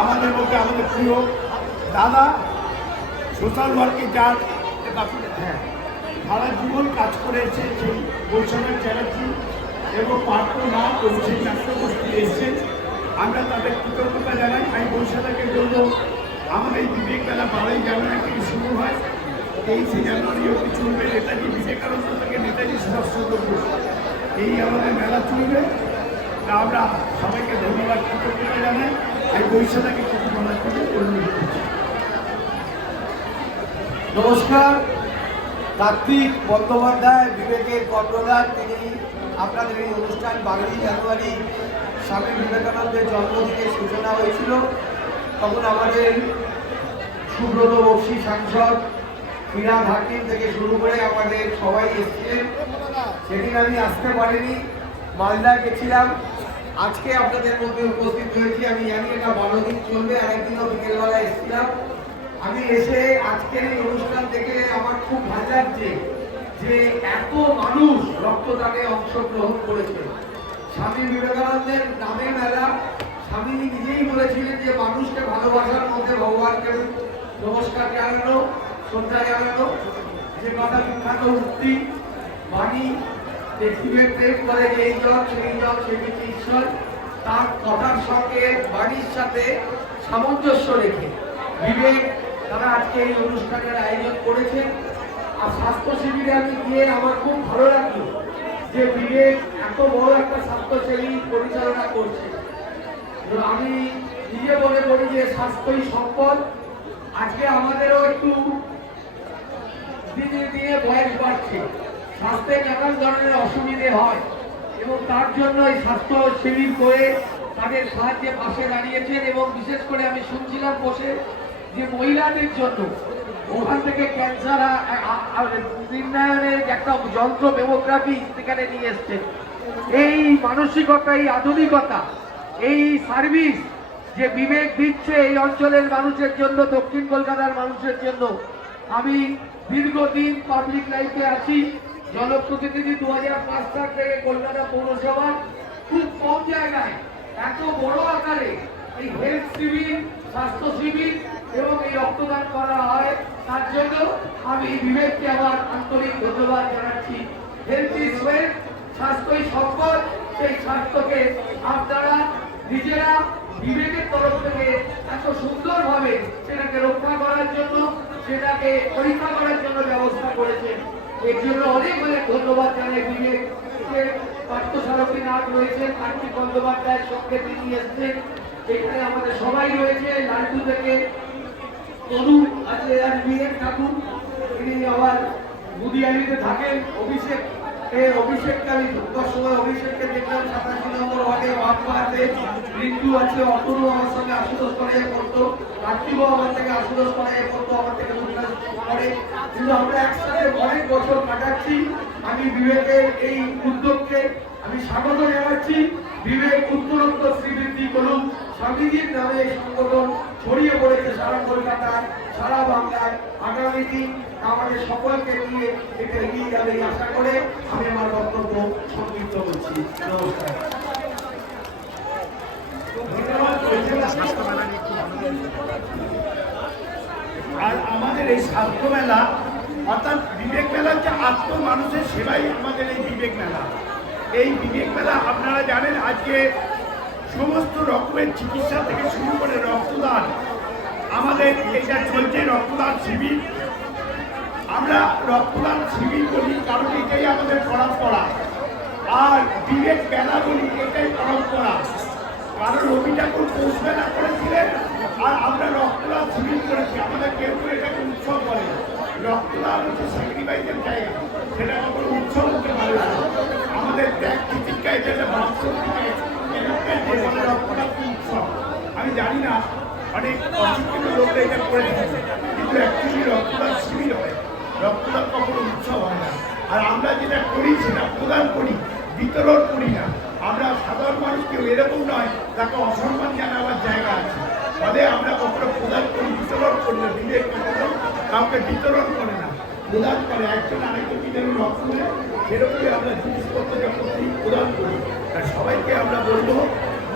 আমাদের মধ্যে আমাদের প্রিয় দাদা সোশ্যাল ওয়ার্কে যার হ্যাঁ সারা জীবন কাজ করেছে সেই বৈষম্যের চ্যাটার্জি এবং পার্থ না সেই নাট্যগোষ্ঠী এসেছেন। আমরা তাদের কৃতজ্ঞতা জানাই। আমি বৈশাখের জন্য আমাদের এই বিবেক মেলা 12ই জানুয়ারি থেকে শুরু হয়, 23শে জানুয়ারি অব্দি চলবে। নেতাজি বিবেকানন্দ থেকে নেতাজি সুভাষচন্দ্র বোস এই আমাদের মেলা চলবে। তা আমরা সবাইকে ধন্যবাদ কৃতজ্ঞতা জানাই। এই বৈশাখকে কিছু বলার জন্য অনুরোধ করছি। নমস্কার। কার্তিক বন্দ্যোপাধ্যায় বিবেকের কর্ণধার, তিনি আপনাদের এই অনুষ্ঠান 12ই জানুয়ারি স্বামী বিবেকানন্দের জন্মদিনের সূচনা হয়েছিল। তখন আমাদের সুব্রত বক্সী সাংসদ, ফিরাদ হাকিম থেকে শুরু করে আমাদের সবাই এসেছিলেন। সেদিন আমি আসতে পারিনি, মালদা গেছিলাম। আজকে আপনাদের মধ্যে উপস্থিত হয়েছি। আমি জানি এটা 12 দিন চলবে, আরেকদিনও বিকেলবেলা এসেছিলাম। আমি এসে আজকের এই অনুষ্ঠান দেখে আমার খুব ভালো লাগছে যে এত মানুষ রক্তদানে অংশগ্রহণ করেছে। স্বামী বিবেকানন্দের নামে মেলা। স্বামীজি নিজেই বলেছিলেন যে মানুষকে ভালোবাসার মধ্যে ভগবানকে নমস্কার জানানো, শ্রদ্ধা জানানো, যে কথা বিখ্যাত উক্তি বাণী, পৃথিবীর প্রেম করে যেই জল সেই জল সেবিছে ঈশ্বর, তার কথার সঙ্গে বাণীর সাথে সামঞ্জস্য রেখে বিবেক তারা আজকে এই অনুষ্ঠানের আয়োজন করেছেন। আর স্বাস্থ্য শিবিরে আমি গিয়ে আমার খুব ভালো লাগলো যে বিবেক এত বড় একটা স্বাস্থ্য শিবির পরিচালনা করছে। আমি নিজে মনে করি যে স্বাস্থ্যই সম্পদ। আজকে আমাদেরও একটু দিনে দিনে বয়স বাড়ছে, স্বাস্থ্যে নানান ধরনের অসুবিধে হয় এবং তার জন্য এই স্বাস্থ্য শিবির করে তাদের সাহায্যে পাশে দাঁড়িয়েছেন। এবং বিশেষ করে আমি শুনছিলাম বসে যে মহিলাদের জন্য ওখান থেকে ক্যান্সার নির্ণয়নের একটা যন্ত্র মেমোগ্রাফি সেখানে নিয়ে এসছে। এই মানসিকতা, এই আধুনিকতা, এই সার্ভিস যে বিবেক দিচ্ছে এই অঞ্চলের মানুষের জন্য, দক্ষিণ কলকাতার মানুষের জন্য। আমি দীর্ঘদিন পাবলিক লাইফে আছি, জনপ্রতিনিধি 2005 সাল থেকে কলকাতা পৌরসভার খুব কম জায়গায় এত বড় আকারে এই হেলথ শিবির, স্বাস্থ্য শিবির এবং এই রক্তদান করা হয়। তার জন্য আমি বিবেককে আমার আন্তরিক ধন্যবাদ জানাচ্ছি। হেলথ ইজ ওয়েলথ, স্বাস্থ্যই সম্পদ। সেই স্বাস্থ্যকে আপনারা নিজেরা বিবেকের তরফ থেকে এত সুন্দরভাবে সেটাকে রক্ষা করার জন্য, সেটাকে পরীক্ষা করার জন্য ব্যবস্থা করেছেন। এর জন্য অনেক অনেক ধন্যবাদ জানাই বিবেককে। পার্থসারথী নাথ রয়েছেন, কার্তিক বন্দ্যোপাধ্যায়ের সঙ্গে তিনি এসছেন। এখানে আমাদের সবাই রয়েছে, লালটু থেকে তনু আছে, আর বিবেক ঠাকুর, তিনি আবার বুদিয়ালিতে থাকেন। অভিষেককে আমি ঢোকার সময় অভিষেককে দেখলাম 87 নম্বর ওয়ার্ডে বাপ্পা আছে, রিন্টু আছে, অতনু আমার সঙ্গে আশুতোষ কলেজে পড়তো, কার্তিকও আমার থেকে আশুতোষ কলেজে পড়তো, আমার থেকে পড়ে। কিন্তু আমরা একসাথে অনেক বছর কাটাচ্ছি। আমি বিবেকের এই উদ্যোগকে আমি স্বাগত জানাচ্ছি। বিবেক উত্তরোত্তর শ্রীবৃদ্ধি করুন। স্বামীজির নামে এই সংগঠন ছড়িয়ে পড়েছে সারা কলকাতায়, সারা বাংলায়। আগামী দিন আমাদের সকলকে নিয়ে এটা এগিয়ে যাবে আশা করে আমি আমার বক্তব্য সংক্ষিপ্ত করছি। নমস্কার। আর আমাদের এই স্বাস্থ্য মেলা অর্থাৎ বিবেক মেলা হচ্ছে আত্ম মানুষের সেবাই আমাদের এই বিবেক মেলা। এই বিবেক মেলা আপনারা জানেন আজকে সমস্ত রকমের চিকিৎসা থেকে শুরু করে রক্তদান, আমাদের এটা চলছে রক্তদান শিবির। আমরা রক্তদান শিবির বলি কারণ এটাই আমাদের পরম্পরা, আর বিবেক মেলা বলি এটাই পরম্পরা। কারণ রবি ঠাকুর পৌষ মেলা করেছিলেন আর আমরা রক্তদান শিবির করেছি। আমাদের কেউ কেউ এটাকে উৎসব বলে। রক্তদান হচ্ছে স্যাক্রিফাইসের জায়গা, সেটা কখনো উৎসব হতে পারে না। আমাদের ত্যাগ চিকিৎসা এটা বাস্তব রক্তদান উৎসব। আমি জানি না অনেক অশিক্ষিত লোকরা এটা করে দিচ্ছে, কিন্তু অ্যাকচুয়ালি রক্তদান শিবির হয়, রক্তদান কখনো উৎসব হয় না। আর আমরা যেটা করি সেটা প্রদান করি, বিতরণ করি না। আমরা সাধারণ মানুষকে এরকম নয় তাকে অসম্মান জানাবার জায়গা আছে, ফলে আমরা কখনো প্রদান করি, বিতরণ করি না। বিবেক কখনো কাউকে বিতরণ করে না, প্রদান করে। একজন আরেকজনকে যেন রক্ত দেয় সেরকমই আমরা জিনিসপত্র যখন প্রদান করি। আর সবাইকে আমরা বলবো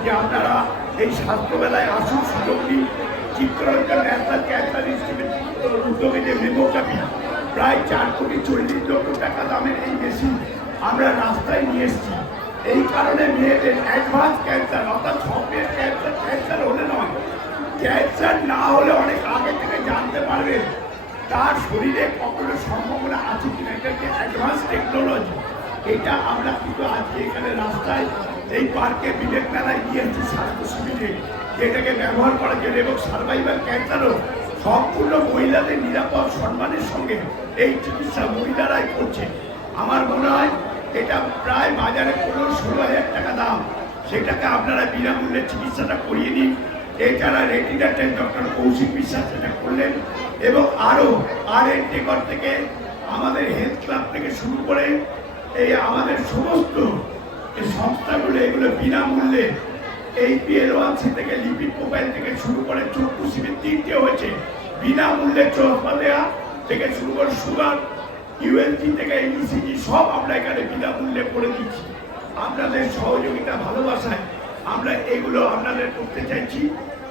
যে আপনারা এই স্বাস্থ্য মেলায় আসুন, সুযোগ নিন। চিত্তরঞ্জন ন্যাশনাল ক্যান্সার ইনস্টিটিউট উদ্যোগে যে মেমোগ্রাফি প্রায় 4,40,00,000 টাকা দামের এই মেশিন আমরা রাস্তায় নিয়ে এসেছি। এই কারণে মেয়েদের অ্যাডভান্স ক্যান্সার অর্থাৎ স্বপ্নের ক্যান্সার, ক্যান্সার হলে নয়, ক্যান্সার না হলে অনেক আগে থেকে জানতে পারবেন তার শরীরে কখনো সম্ভাবনা আছে কিনা। এটা যে অ্যাডভান্স টেকনোলজি, এটা আমরা কিন্তু আজকে এখানে রাস্তায় এই পার্কে বিবেক মেলায় নিয়ে এসেছি স্বাস্থ্য শিবিরে, যেটাকে ব্যবহার করার জন্য। এবং সার্ভাইভাল ক্যান্সারও সম্পূর্ণ মহিলাদের নিরাপদ সম্মানের সঙ্গে এই চিকিৎসা মহিলারাই করছে। আমার মনে হয় এটা প্রায় বাজারে 15-16,000 টাকা দাম, সেটাকে আপনারা বিনামূল্যে চিকিৎসাটা করিয়ে নিন। এছাড়া রেটিনাটের ডক্টর কৌশিক বিশ্বাস এটা করলেন, এবং আরও আর.এন.টেকর থেকে আমাদের হেলথ ক্লাব থেকে শুরু করে এই আমাদের সমস্ত এই সংস্থাগুলো এগুলো বিনামূল্যে এই PL1C থেকে লিপিড প্রোফাইল থেকে শুরু করে চক্ষু শিবির 3টে হয়েছে বিনামূল্যে, চশমা দেওয়া থেকে শুরু করে সুগার, ULG থেকে ECG সব আমরা এখানে বিনামূল্যে করে দিচ্ছি। আপনাদের সহযোগিতা ভালোবাসায় আমরা এগুলো আপনাদের করতে চাইছি।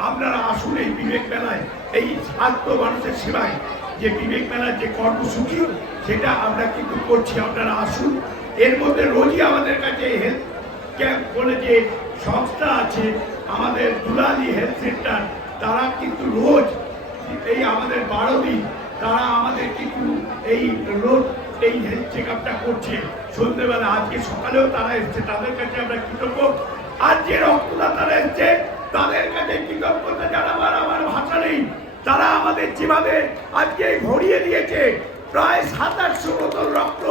আপনারা আসুন এই বিবেক মেলায়, এই স্বাস্থ্য মানুষের সেবায় যে বিবেক মেলার যে কর্মসূচি সেটা আমরা কিন্তু করছি। আপনারা আসুন। এর মধ্যে রোজই আমাদের কাছে হেলথ ক্যাম্প বলে যে সংস্থা আছে, আমাদের দুলালি হেলথ সেন্টার, তারা কিন্তু রোজ এই আমাদের 12 দিন তারা আমাদের কিন্তু এই রোজ এই হেলথ চেক আপটা করছে সন্ধ্যেবেলা। আজকে সকালেও তারা এসছে, তাদের কাছে আমরা কৃতজ্ঞ। আর যে রক্তদাতারা এসছে তাদের কাছে কৃতজ্ঞতা জানাবার আমার ভাষা নেই। তারা আমাদের যেভাবে আজকে ভরিয়ে দিয়েছে, প্রায় 700-800 বোতল রক্ত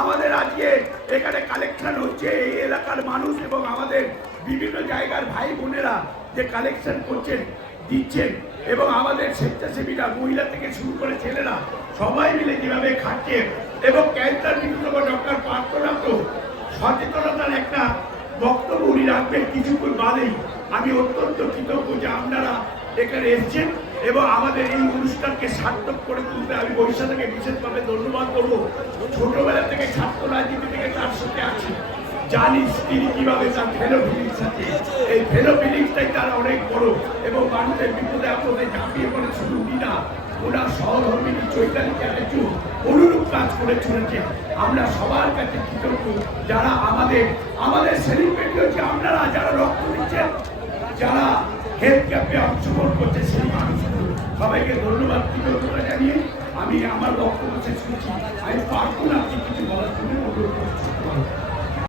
আমাদের আজকে এখানে কালেকশন হচ্ছে। এই এলাকার মানুষ এবং আমাদের বিভিন্ন জায়গার ভাই বোনেরা যে কালেকশন করছেন, দিচ্ছেন, এবং আমাদের স্বেচ্ছাসেবীরা মহিলা থেকে শুরু করে ছেলেরা সবাই মিলে যেভাবে খাচ্ছে। এবং ক্যান্সার বিশেষজ্ঞ ডক্টর পার্থনাথ সচেতনতার একটা বক্তব্য উনি রাখবেন কিছুক্ষণ বাদেই। আমি অত্যন্ত কৃতজ্ঞ যে আপনারা এখানে এসছেন এবং আমাদের এই অনুষ্ঠানকে সার্থক করে তুলতে আমি বৈশাখকে বিশেষভাবে ধন্যবাদ করবো। ছোটবেলা থেকে ছাত্র রাজনীতি থেকে তার সাথে আছি, জানি তিনি কিভাবে তার ফেলো ফিলিংস আছে। এই ফেলো ফিলিংসটাই তার অনেক বড়, এবং মানুষের বিপদে আপদে ঝাঁপিয়ে পড়ে শুধু বিনা ওনার সহধর্মিনী চৈতালি চ্যাটার্জি অনুরূপ কাজ করে চলেছে। আমরা সবার কাছে কৃতজ্ঞ যারা আমাদের সেলিব্রিটি হচ্ছে আপনারা, যারা রক্ত দিচ্ছেন, যারা হেলথ ক্যাম্পে অংশগ্রহণ করছে, সেই মানুষগুলো সবাইকে ধন্যবাদ কৃতজ্ঞতা জানিয়ে আমি আমার বক্তব্য শেষ করছি। আমি পারবো না